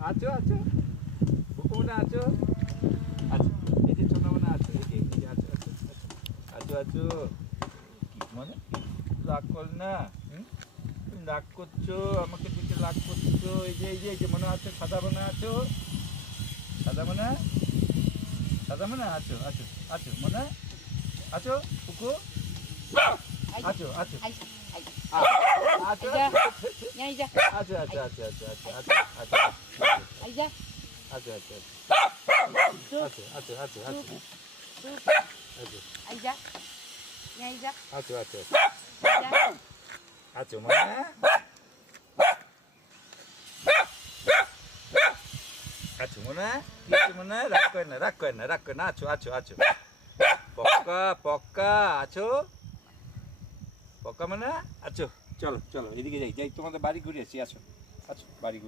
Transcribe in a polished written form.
আছো আছো বুকু মনে আছো আচ্ছা এই যে ছোট মনে আছো এই যে আছো আছো আছো আছো কি মানে রাগ কর না তুমি রাগ করছো আমাকে দেখে রাগ করছো এই যে মনে আছে সাদা মনে আছো সাদা মনে আছো আছো আছো মনে আছো বুকু আছো আছো আচ্ছা আচ্ছা আচ্ছা আচ্ছা আচ্ছা আচ্ছা আচ্ছা আচ্ছা আচ্ছা আচ্ছা আচ্ছা আচ্ছা আচ্ছা আচ্ছা আচ্ছা মানে আচ্ছা মনে কিছু মনে রাগ করে না রাগ করে না রাগ করে না আছো আছো আছো পক্কা পক্কা আছো পক্কা মানে আছো চলো চলো এদিকে যাই যাই তোমাদের বাড়ি ঘুরে আসি আছো আছো বাড়ি